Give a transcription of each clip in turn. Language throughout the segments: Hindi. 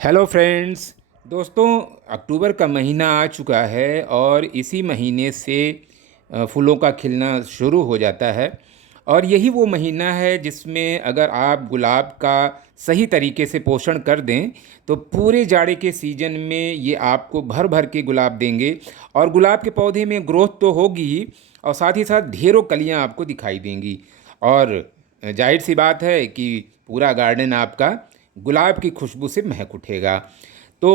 Hello friends. दोस्तों, अक्टूबर का महीना आ चुका है और इसी महीने से फूलों का खिलना शुरू हो जाता है। और यही वो महीना है जिसमें अगर आप गुलाब का सही तरीके से पोषण कर दें तो पूरे जाड़े के सीजन में ये आपको भर भर के गुलाब देंगे। और गुलाब के पौधे में ग्रोथ तो होगी ही, और साथ ही साथ ढेरों कलियां आपको दिखाई देंगी। और जाहिर सी बात है कि पूरा गार्डन आपका गुलाब की खुशबू से महक उठेगा। तो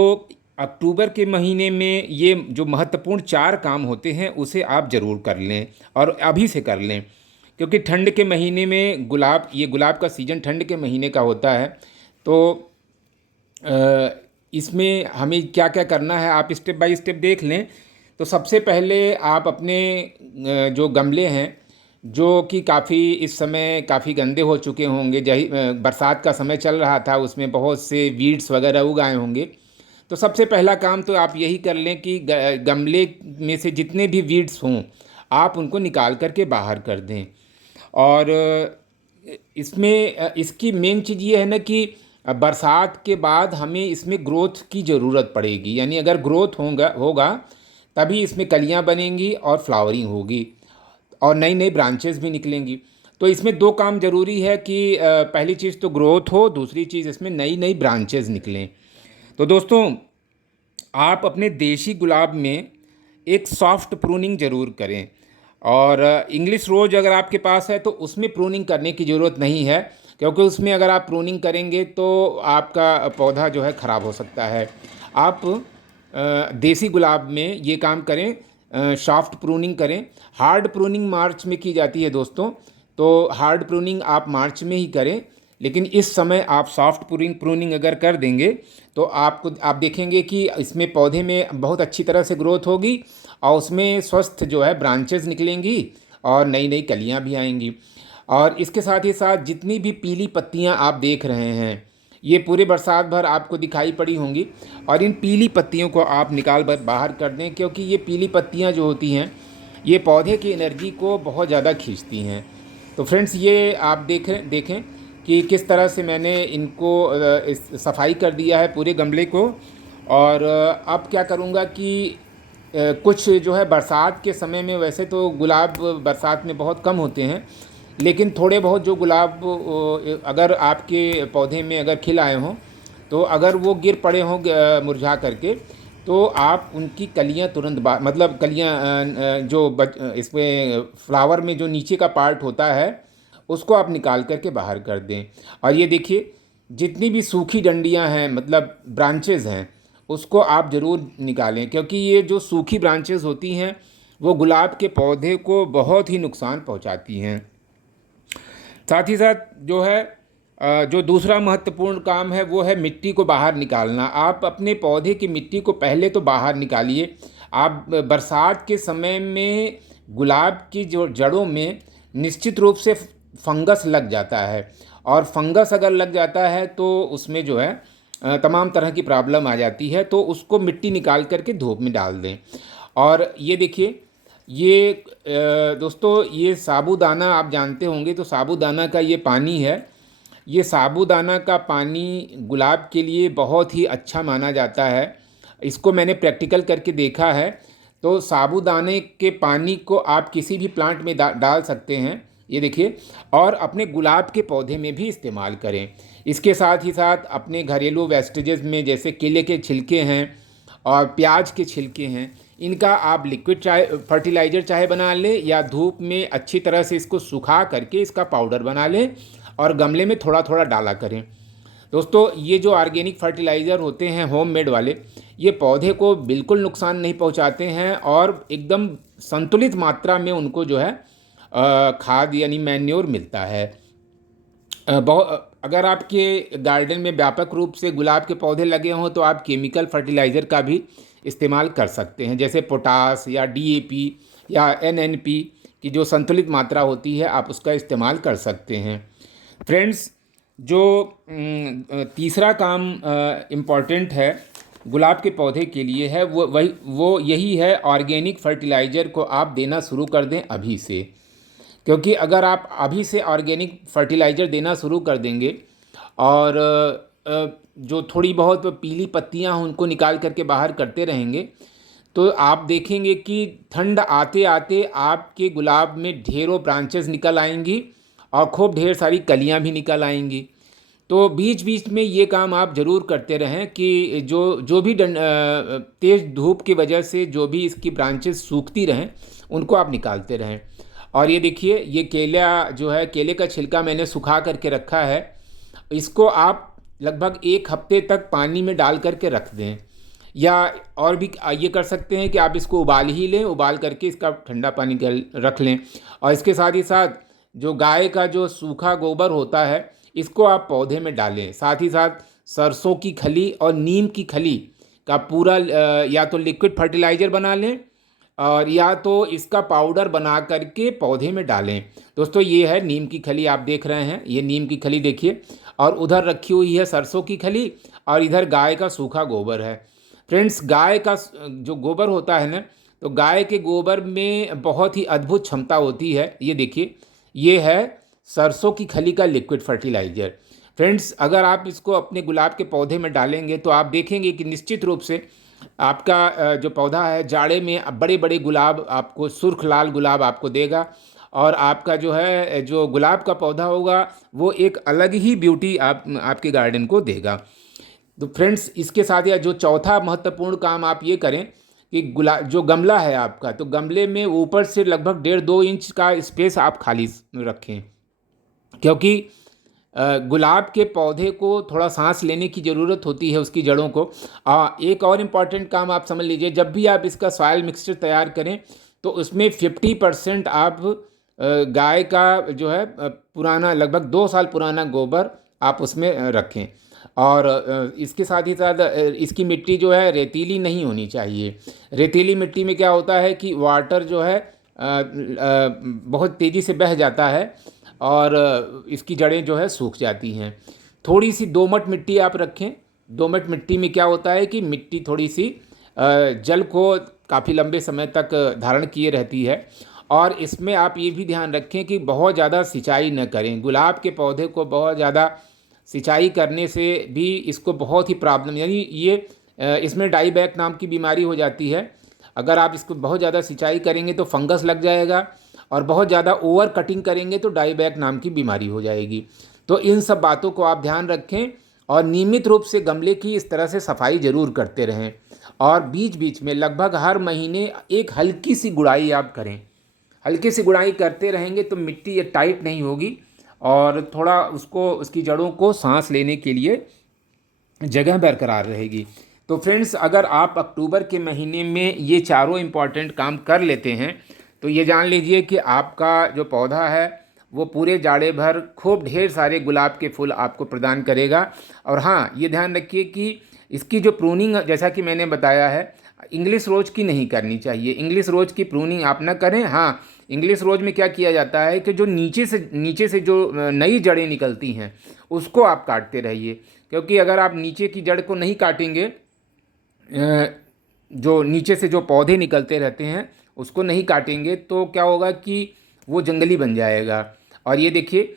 अक्टूबर के महीने में ये जो महत्वपूर्ण 4 काम होते हैं उसे आप ज़रूर कर लें, और अभी से कर लें। क्योंकि ठंड के महीने में गुलाब का सीज़न ठंड के महीने का होता है। तो इसमें हमें क्या क्या करना है आप स्टेप बाय स्टेप देख लें। तो सबसे पहले आप अपने जो गमले हैं, जो कि काफ़ी इस समय काफ़ी गंदे हो चुके होंगे, बरसात का समय चल रहा था, उसमें बहुत से वीड्स वगैरह उग आए होंगे। तो सबसे पहला काम तो आप यही कर लें कि गमले में से जितने भी वीड्स हों आप उनको निकाल करके बाहर कर दें। और इसकी मेन चीज़ ये है ना कि बरसात के बाद हमें इसमें ग्रोथ की ज़रूरत पड़ेगी। यानी अगर ग्रोथ होगा होगा तभी इसमें कलियां बनेंगी और फ्लावरिंग होगी और नई नई ब्रांचेस भी निकलेंगी। तो इसमें 2 काम ज़रूरी है कि पहली चीज़ तो ग्रोथ हो, दूसरी चीज़ इसमें नई नई ब्रांचेस निकलें। तो दोस्तों, आप अपने देशी गुलाब में एक सॉफ्ट प्रूनिंग ज़रूर करें। और इंग्लिश रोज़ अगर आपके पास है तो उसमें प्रूनिंग करने की ज़रूरत नहीं है, क्योंकि उसमें अगर आप प्रूनिंग करेंगे तो आपका पौधा जो है ख़राब हो सकता है। आप देसी गुलाब में ये काम करें, सॉफ्ट प्रूनिंग करें। हार्ड प्रूनिंग मार्च में की जाती है दोस्तों, तो हार्ड प्रूनिंग आप मार्च में ही करें। लेकिन इस समय आप सॉफ्ट प्रूनिंग अगर कर देंगे तो आप देखेंगे कि इसमें पौधे में बहुत अच्छी तरह से ग्रोथ होगी और उसमें स्वस्थ जो है ब्रांचेस निकलेंगी और नई नई कलियां भी आएंगी। और इसके साथ ही साथ जितनी भी पीली पत्तियां आप देख रहे हैं ये पूरे बरसात भर आपको दिखाई पड़ी होंगी, और इन पीली पत्तियों को आप निकाल बाहर कर दें, क्योंकि ये पीली पत्तियां जो होती हैं ये पौधे की एनर्जी को बहुत ज़्यादा खींचती हैं। तो फ्रेंड्स, ये आप देखें देखें कि किस तरह से मैंने इनको सफाई कर दिया है पूरे गमले को। और अब क्या करूँगा कि कुछ जो है बरसात के समय में, वैसे तो गुलाब बरसात में बहुत कम होते हैं, लेकिन थोड़े बहुत जो गुलाब अगर आपके पौधे में अगर खिल आए हों तो अगर वो गिर पड़े हों मुरझा करके, तो आप उनकी कलियां तुरंत मतलब कलियां इसमें फ्लावर में जो नीचे का पार्ट होता है उसको आप निकाल करके बाहर कर दें। और ये देखिए, जितनी भी सूखी डंडियां हैं मतलब ब्रांचेज़ हैं उसको आप ज़रूर निकालें, क्योंकि ये जो सूखी ब्रांचेज़ होती हैं वो गुलाब के पौधे को बहुत ही नुकसान पहुंचाती हैं। साथ ही साथ जो है जो दूसरा महत्वपूर्ण काम है वो है मिट्टी को बाहर निकालना। आप अपने पौधे की मिट्टी को पहले तो बाहर निकालिए। आप बरसात के समय में गुलाब की जो जड़ों में निश्चित रूप से फंगस लग जाता है, और फंगस अगर लग जाता है तो उसमें जो है तमाम तरह की प्रॉब्लम आ जाती है। तो उसको मिट्टी निकाल करके धूप में डाल दें। और ये देखिए, ये दोस्तों, ये साबूदाना आप जानते होंगे, तो साबूदाना का ये पानी है। ये साबूदाना का पानी गुलाब के लिए बहुत ही अच्छा माना जाता है। इसको मैंने प्रैक्टिकल करके देखा है। तो साबूदाने के पानी को आप किसी भी प्लांट में डाल सकते हैं, ये देखिए, और अपने गुलाब के पौधे में भी इस्तेमाल करें। इसके साथ ही साथ अपने घरेलू वेस्टेजेस में, जैसे केले के छिलके हैं और प्याज के छिलके हैं, इनका आप लिक्विड चाहे फर्टिलाइज़र चाहे बना लें, या धूप में अच्छी तरह से इसको सुखा करके इसका पाउडर बना लें और गमले में थोड़ा थोड़ा डाला करें। दोस्तों, ये जो ऑर्गेनिक फर्टिलाइज़र होते हैं होममेड वाले, ये पौधे को बिल्कुल नुकसान नहीं पहुंचाते हैं और एकदम संतुलित मात्रा में उनको जो है खाद यानी मैन्योर मिलता है। बहुत अगर आपके गार्डन में व्यापक रूप से गुलाब के पौधे लगे हों तो आप केमिकल फर्टिलाइज़र का भी इस्तेमाल कर सकते हैं, जैसे पोटास या डीएपी या एनएनपी की जो संतुलित मात्रा होती है आप उसका इस्तेमाल कर सकते हैं। फ्रेंड्स, जो तीसरा काम इम्पॉर्टेंट है गुलाब के पौधे के लिए है वो यही है, ऑर्गेनिक फर्टिलाइज़र को आप देना शुरू कर दें अभी से। क्योंकि अगर आप अभी से ऑर्गेनिक फर्टिलाइज़र देना शुरू कर देंगे और जो थोड़ी बहुत पीली पत्तियां हैं उनको निकाल करके बाहर करते रहेंगे तो आप देखेंगे कि ठंड आते आते आपके गुलाब में ढेरों ब्रांचेस निकल आएंगी और खूब ढेर सारी कलियां भी निकल आएंगी। तो बीच बीच में ये काम आप ज़रूर करते रहें कि जो जो भी तेज़ धूप की वजह से जो भी इसकी ब्रांचेस सूखती रहें उनको आप निकालते रहें। और ये देखिए, ये केला जो है, केले का छिलका मैंने सुखा करके रखा है। इसको आप लगभग 1 हफ्ते तक पानी में डाल करके रख दें, या और भी ये कर सकते हैं कि आप इसको उबाल ही लें, उबाल करके इसका ठंडा पानी कर रख लें। और इसके साथ ही साथ जो गाय का जो सूखा गोबर होता है इसको आप पौधे में डालें। साथ ही साथ सरसों की खली और नीम की खली का पूरा या तो लिक्विड फर्टिलाइज़र बना लें और या तो इसका पाउडर बना करके पौधे में डालें। दोस्तों, ये है नीम की खली, आप देख रहे हैं, ये नीम की खली देखिए, और उधर रखी हुई है सरसों की खली और इधर गाय का सूखा गोबर है। फ्रेंड्स, गाय का जो गोबर होता है ना, तो गाय के गोबर में बहुत ही अद्भुत क्षमता होती है। ये देखिए, ये है सरसों की खली का लिक्विड फर्टिलाइज़र। फ्रेंड्स, अगर आप इसको अपने गुलाब के पौधे में डालेंगे तो आप देखेंगे कि निश्चित रूप से आपका जो पौधा है जाड़े में बड़े बड़े गुलाब आपको, सुर्ख लाल गुलाब आपको देगा। और आपका जो है जो गुलाब का पौधा होगा वो एक अलग ही ब्यूटी आपके गार्डन को देगा। तो फ्रेंड्स, इसके साथ या जो चौथा महत्वपूर्ण काम आप ये करें कि जो गमला है आपका, तो गमले में ऊपर से लगभग 1.5-2 इंच का स्पेस आप खाली रखें, क्योंकि गुलाब के पौधे को थोड़ा सांस लेने की ज़रूरत होती है, उसकी जड़ों को। एक और इम्पॉर्टेंट काम आप समझ लीजिए, जब भी आप इसका सॉइल मिक्सचर तैयार करें तो उसमें 50% आप गाय का जो है पुराना, लगभग 2 साल पुराना गोबर आप उसमें रखें। और इसके साथ ही साथ इसकी मिट्टी जो है रेतीली नहीं होनी चाहिए। रेतीली मिट्टी में क्या होता है कि वाटर जो है बहुत तेज़ी से बह जाता है और इसकी जड़ें जो है सूख जाती हैं। थोड़ी सी दोमट मिट्टी आप रखें। दोमट मिट्टी में क्या होता है कि मिट्टी थोड़ी सी जल को काफ़ी लंबे समय तक धारण किए रहती है। और इसमें आप ये भी ध्यान रखें कि बहुत ज़्यादा सिंचाई न करें। गुलाब के पौधे को बहुत ज़्यादा सिंचाई करने से भी इसको बहुत ही प्रॉब्लम, यानी ये इसमें डाई बैक नाम की बीमारी हो जाती है। अगर आप इसको बहुत ज़्यादा सिंचाई करेंगे तो फंगस लग जाएगा, और बहुत ज़्यादा ओवर कटिंग करेंगे तो डाई बैक नाम की बीमारी हो जाएगी। तो इन सब बातों को आप ध्यान रखें और नियमित रूप से गमले की इस तरह से सफाई ज़रूर करते रहें। और बीच बीच में लगभग हर महीने एक हल्की सी गुड़ाई आप करें। हल्की सी गुड़ाई करते रहेंगे तो मिट्टी ये टाइट नहीं होगी और थोड़ा उसको, उसकी जड़ों को सांस लेने के लिए जगह बरकरार रहेगी। तो फ्रेंड्स, अगर आप अक्टूबर के महीने में ये चारों इम्पॉर्टेंट काम कर लेते हैं तो ये जान लीजिए कि आपका जो पौधा है वो पूरे जाड़े भर खूब ढेर सारे गुलाब के फूल आपको प्रदान करेगा। और हाँ, ये ध्यान रखिए कि इसकी जो प्रूनिंग, जैसा कि मैंने बताया है, इंग्लिश रोज की नहीं करनी चाहिए। इंग्लिश रोज की प्रूनिंग आप ना करें। हाँ, इंग्लिश रोज में क्या किया जाता है कि जो नीचे से जो नई जड़ें निकलती हैं उसको आप काटते रहिए, क्योंकि अगर आप नीचे की जड़ को नहीं काटेंगे, जो नीचे से जो पौधे निकलते रहते हैं उसको नहीं काटेंगे तो क्या होगा कि वो जंगली बन जाएगा। और ये देखिए,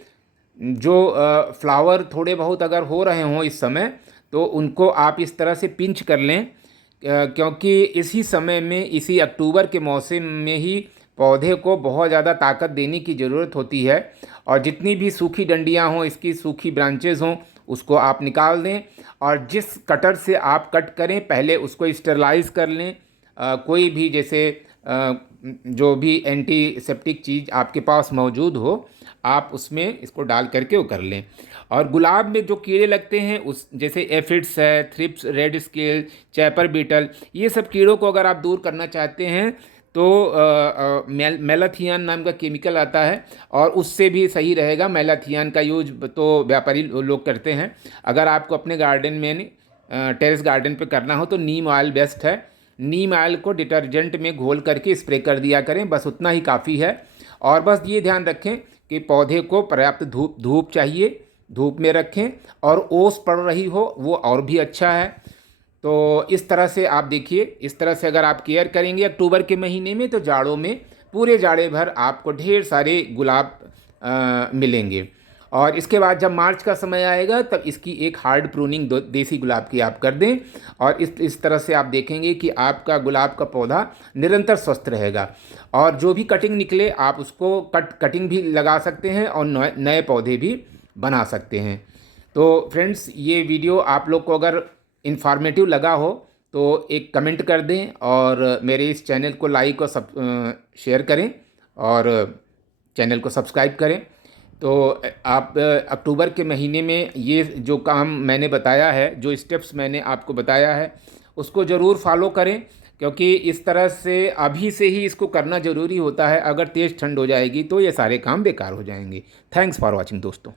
जो फ्लावर थोड़े बहुत अगर हो रहे हों इस समय तो उनको आप इस तरह से पिंच कर लें, क्योंकि इसी समय में, इसी अक्टूबर के मौसम में ही पौधे को बहुत ज़्यादा ताकत देने की ज़रूरत होती है। और जितनी भी सूखी डंडियां हों, इसकी सूखी ब्रांचेज़ हों, उसको आप निकाल दें। और जिस कटर से आप कट करें पहले उसको स्टेरलाइज़ कर लें। कोई भी जैसे जो भी एंटीसेप्टिक चीज़ आपके पास मौजूद हो आप उसमें इसको डाल करके वो कर लें। और गुलाब में जो कीड़े लगते हैं, उस जैसे एफिड्स है, थ्रिप्स, रेड स्केल, चैपर बीटल, ये सब कीड़ों को अगर आप दूर करना चाहते हैं तो मेलाथियान नाम का केमिकल आता है और उससे भी सही रहेगा। मेलाथियान का यूज तो व्यापारी लोग करते हैं। अगर आपको अपने गार्डन में, टेरेस गार्डन पे करना हो तो नीम ऑयल बेस्ट है। नीम ऑयल को डिटर्जेंट में घोल करके स्प्रे कर दिया करें, बस उतना ही काफ़ी है। और बस ये ध्यान रखें कि पौधे को पर्याप्त धूप चाहिए, धूप में रखें, और ओस पड़ रही हो वो और भी अच्छा है। तो इस तरह से आप देखिए, इस तरह से अगर आप केयर करेंगे अक्टूबर के महीने में तो जाड़ों में, पूरे जाड़े भर आपको ढेर सारे गुलाब मिलेंगे। और इसके बाद जब मार्च का समय आएगा तब इसकी एक हार्ड प्रूनिंग देसी गुलाब की आप कर दें, और इस तरह से आप देखेंगे कि आपका गुलाब का पौधा निरंतर स्वस्थ रहेगा। और जो भी कटिंग निकले आप उसको कटिंग भी लगा सकते हैं और नए पौधे भी बना सकते हैं। तो फ्रेंड्स, ये वीडियो आप लोग को अगर इन्फॉर्मेटिव लगा हो तो एक कमेंट कर दें, और मेरे इस चैनल को लाइक और शेयर करें, और चैनल को सब्सक्राइब करें। तो आप अक्टूबर के महीने में ये जो काम मैंने बताया है, जो स्टेप्स मैंने आपको बताया है, उसको ज़रूर फॉलो करें, क्योंकि इस तरह से अभी से ही इसको करना ज़रूरी होता है। अगर तेज़ ठंड हो जाएगी तो ये सारे काम बेकार हो जाएंगे। थैंक्स फॉर वॉचिंग दोस्तों।